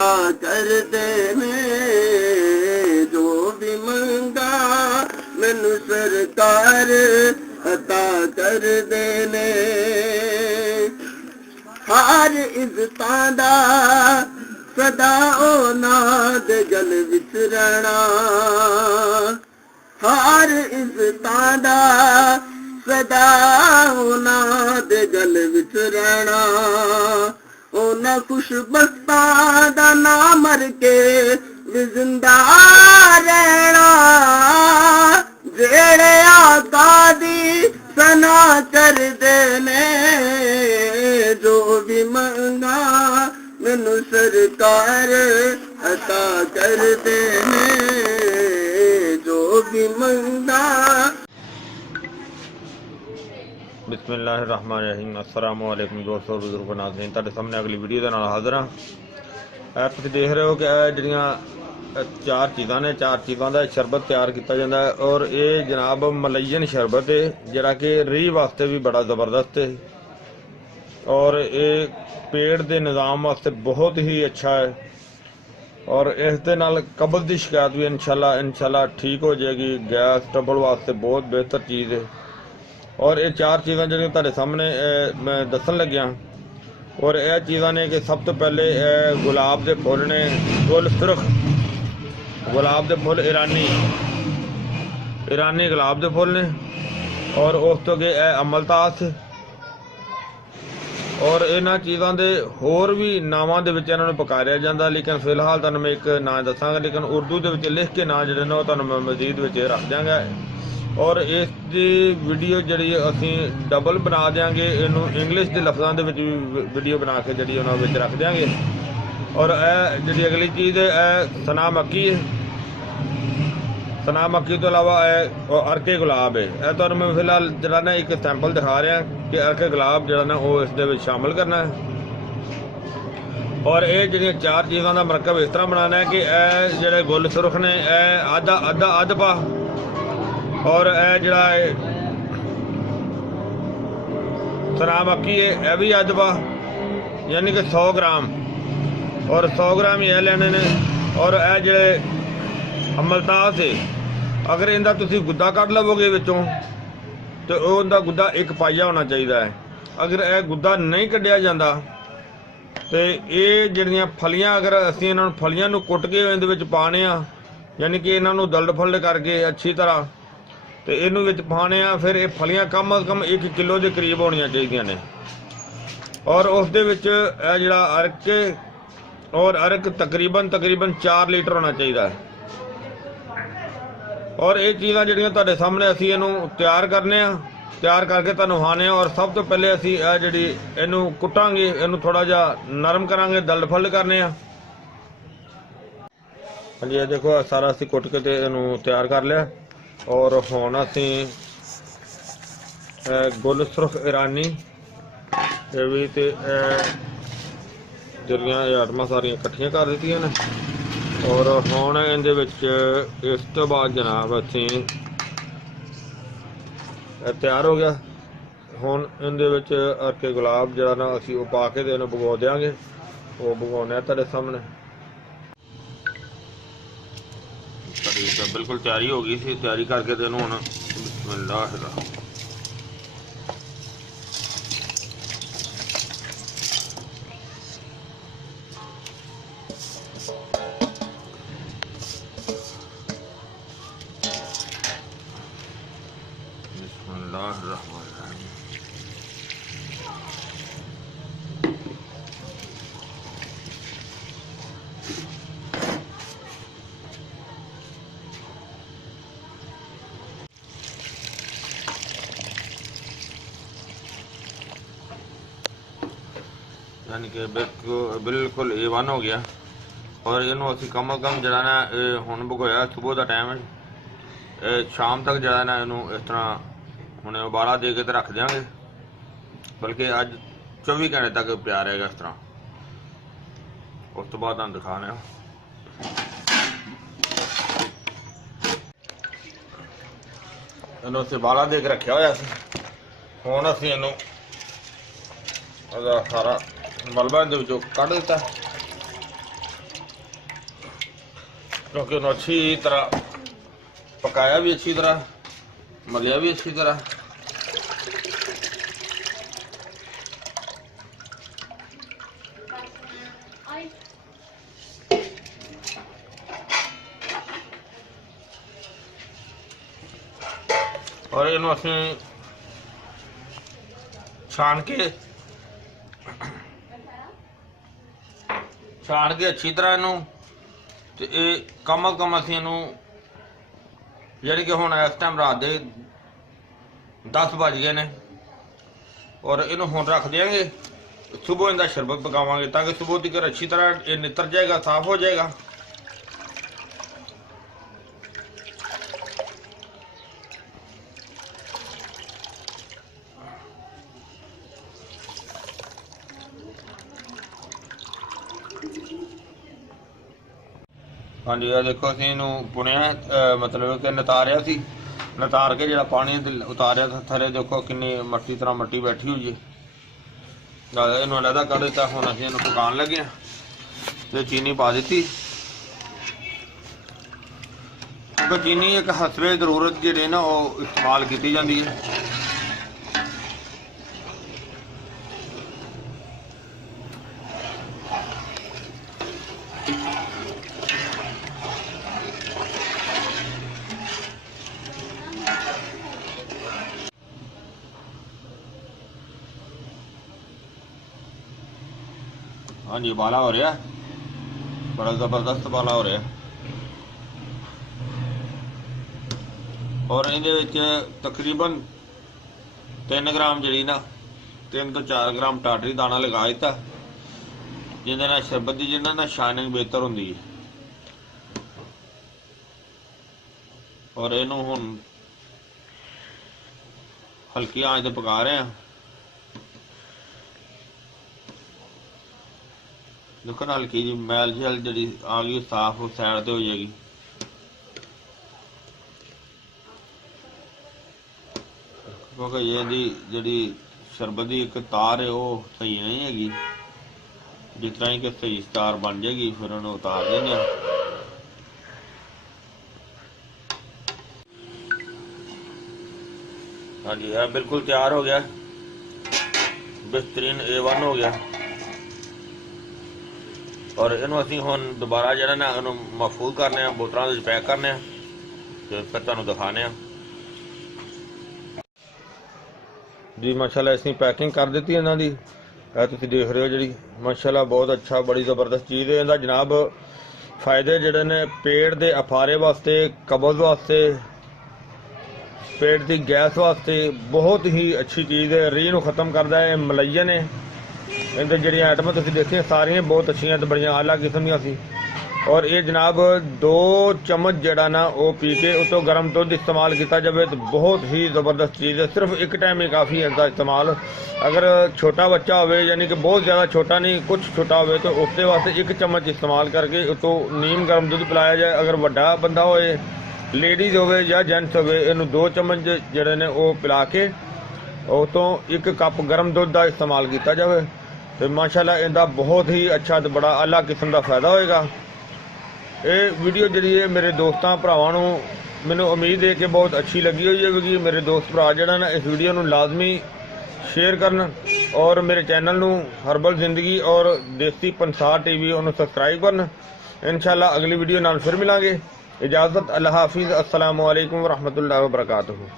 कर देने जो भी मंगा मैनू सरकार अता कर देने हर इज्जतां दा सदा नाद गल विच रहना हर इज्जतां दा सदा नाद गल विच रहना उन्हें खुशबख्तां दा ना मर के भी जिंदा रहना जेड़े आका दी सना कर देने जो भी मंगा मैनू सरकार अता कर देने जो भी मंगा। बिस्मिल्लाहिर्रहमानिर्रहीम। अस्सलाम वालेकुम दोस्तों, बुजुर्ग नाज़रीन, तुहाडे सामने अगली वीडियो दे नाल हाज़र हां। तुसीं देख रहे हो कि जिहड़ियां चार चीज़ां ने, चार चीज़ां दा शरबत तैयार किया जाता है और ये जनाब मलैयन शरबत है जिहड़ा कि रीह वास्ते भी बड़ा ज़बरदस्त है और ये पेट के निज़ाम वास्ते बहुत ही अच्छा है और इस दे नाल कब्ज़ की शिकायत भी इंशाल्लाह ठीक हो जाएगी। गैस ट्रबल वास्ते बहुत बेहतर चीज़ है और ये चार चीज़ां जो तुहाडे सामने मैं दसन लग्या और यह चीज़ां ने कि सब तो पहले गुलाब के फुल ने, फुल सुरख गुलाब के फुल ईरानी गुलाब के फुल ने और उस तो अगे अमलतास और इन्हां चीज़ों के होर भी नावां दे विच इन्हां नूं पुकारिया जांदा, लेकिन फिलहाल तुहानूं मैं एक नाम दसांगा, लेकिन उर्दू दे विच लिख के नाम जिहड़े ने ओह तुहानूं मैं मजीद विच रख दिआंगा और इसकी वीडियो जी असी डबल बना देंगे, इनू इंग्लिश के लफ्ज़ों के वीडियो बना के जी उन्होंने रख देंगे। और जी अगली चीज़ है सना मक्की है, सना मक्की तो अलावा अरके गुलाब है। यह तो मैं फिलहाल जरा ना एक सैंपल दिखा रहा कि अरके गुलाब जरा ना वो इस शामिल करना है और ये जी चार चीज़ों का मरकब इस तरह बनाना है कि यह जोड़े गुल सुरख ने अद्धा अद्धा अद्ध पा और जड़ा सना मक्की है यह भी अद्ध पा यानी कि 100 ग्राम और 100 ग्राम यह लेने ने और यह जोड़े अमलतास है अगर इनका तुसी गुद्दा कट लवोगे विचों तो उनका गुद्दा एक पाइया होना चाहिए है। अगर यह गुद्दा नहीं कढ़िया जाता तो ये जड़ियाँ फलियां अगर असी इन्होंने फलियां नूं कुट के इहदे विच पाने आ यानी कि इन्हों दल्ड फल्ड करके अच्छी तरह तो इनू विच पाने आ फिर ये फलियां कम अज कम 1 किलो के करीब होनी चाहिए ने और उस दे विच जिहड़ा अरक और अरक तकरीबन 4 लीटर होना चाहिए है और ये चीज़ां जिहड़ियां तुहाडे सामने असी इनू तैयार करने आ, तैयार करके तुहानूं खाने और सब तो पहले असी जिहड़ी इनू कुटांगे, इनू थोड़ा जिहा नरम करांगे, दल्ड फल्ड करने आ। हाँ जी, देखो सारा असी कुट के ते इनू तैयार कर लिया और हुण असी गुल सुरख ईरानी भी तो जिहड़ियां आइटमां सारियां इकट्ठियां कर दित्तियां ने और हुण इहदे विच इस तो बाद जनाब असी तैयार हो गया। हुण इहदे विच अरके गुलाब जिहड़ा ना असी वो पा के ते इहनूं भगो देंगे, वो भगोने तुहाडे सामने। बिल्कुल तैयारी हो गई थी, तैयारी करके तो हुण बिस्मिल्लाह यानी कि बिल्कुल A1 हो गया और इनू असी कम अज कम जरा ना हुण भगोया सुबह का टाइम है, शाम तक जरा ना इनू इस तरह हुणे उबाला दे के रख देंगे, बल्कि अज 24 घंटे तक पिया रहेगा इस तरह। उस तो बाद तुहानूं दिखाने इनू असीं उबाला दे के रखा होया सी। हुण असीं इनू सारा मलबा इहदे विचों कढ दित्ता क्योंकि उन्होंने अच्छी तरह पकाया भी, अच्छी तरह मलिया भी अच्छी तरह। और इन्हों असी छान के अच्छी तरह इनू ते कम अज कम असी इनू यानी कि हुण इस टाइम रात के 10 बज गए ने और इनू हुण रख देंगे। सुबह इनका शरबत पकावांगे ताकि सुबह तक अच्छी तरह ये नितर जाएगा, साफ हो जाएगा। हाँ जी, आ देखो असीं इनू पुणिया मतलब कि नतारिया सी, नतार के जो पानी उतारिया थले देखो किन्नी मट्टी तरह मट्टी बैठी हुई है। इनू अलहदा कर दिता। हुण असीं इनू पकान लगे तो चीनी पा दी। क्योंकि चीनी एक हसबे जरूरत जी ना वो इस्तेमाल की जाती है। हाँ जी, उबाला हो रहा, बड़ा जबरदस्त उबाला हो रहा। और ये तकरीबन 3 ग्राम जी ना 3 तो 4 ग्राम टाटरी दाना लगा दिता, जिन्हें शरबत की जिन्हें ना शाइनिंग बेहतर होंगी है। और इनू हुण हल्की आंच ते पका रहे हैं। देखो ना हल्की जी मैल झल जी आ गई, साफ सैड ते हो जाएगी। क्योंकि ये जी शरबत की एक तार है वो सही नहीं हैगी। जिस तरह ही कि सही तार बन जाएगी फिर उन्हें उतार देंगे। हाँ जी, यह बिल्कुल तैयार हो गया, बेहतरीन A1 हो गया। और इनू असीं हुण दोबारा जो ना इनू महफूज करने, बोतलों पैक करने तो फिर तुहानूं दिखाने जी। माशाल्लाह असीं पैकिंग कर दी इन्हां दी, तुसीं देख रहे हो जी। माशाल्लाह बहुत अच्छा, बड़ी ज़बरदस्त चीज़ है। इहदा जनाब फायदे जिहड़े ने पेट के अफारे वास्ते, कब्ज़ वास्ते, पेट की गैस वास्ते बहुत ही अच्छी चीज़ है। रीह नूं खत्म करता है। मलैयन है इनके जी आइटम तुम देखिए सारिया बहुत अच्छी तो बड़िया आला किस्म दी सी। और ये जनाब 2 चम्मच जड़ा ना वो पी के उतो गर्म दुध इस्तेमाल किया जाए तो बहुत ही ज़बरदस्त चीज़ है। सिर्फ एक टाइम ही काफ़ी है इसका इस्तेमाल। अगर छोटा बच्चा हो यानी कि बहुत ज़्यादा छोटा नहीं, कुछ छोटा हो तो उसके वास्ते 1 चम्मच इस्तेमाल करके उतो नीम गर्म दुध पिलाया जाए। अगर वड्डा बंदा हो, लेडीज़ हो या जेंट्स हो, इनू 2 चम्मच जड़े ने वो पिला के उतो 1 कप गर्म दुध का इस्तेमाल किया जाए तो माशाल्लाह इनका बहुत ही अच्छा तो बड़ा आला किस्म का फायदा होएगा। ये वीडियो जी है मेरे दोस्तों भरावां नूं मैनूं उम्मीद है कि बहुत अच्छी लगी हुई होगी। मेरे दोस्त भरा जिहड़ा ना इस वीडियो नूं लाजमी शेयर करन और मेरे चैनल नूं हर्बल जिंदगी और देसी पंसार TV उन्होंने सबसक्राइब करन। इंशाअल्लाह अगली वीडियो नाल फिर मिलांगे। इजाज़त, अल्लाह हाफिज़, अस्सलामु अलैकुम व रहमतुल्लाहि व बरकातुहू।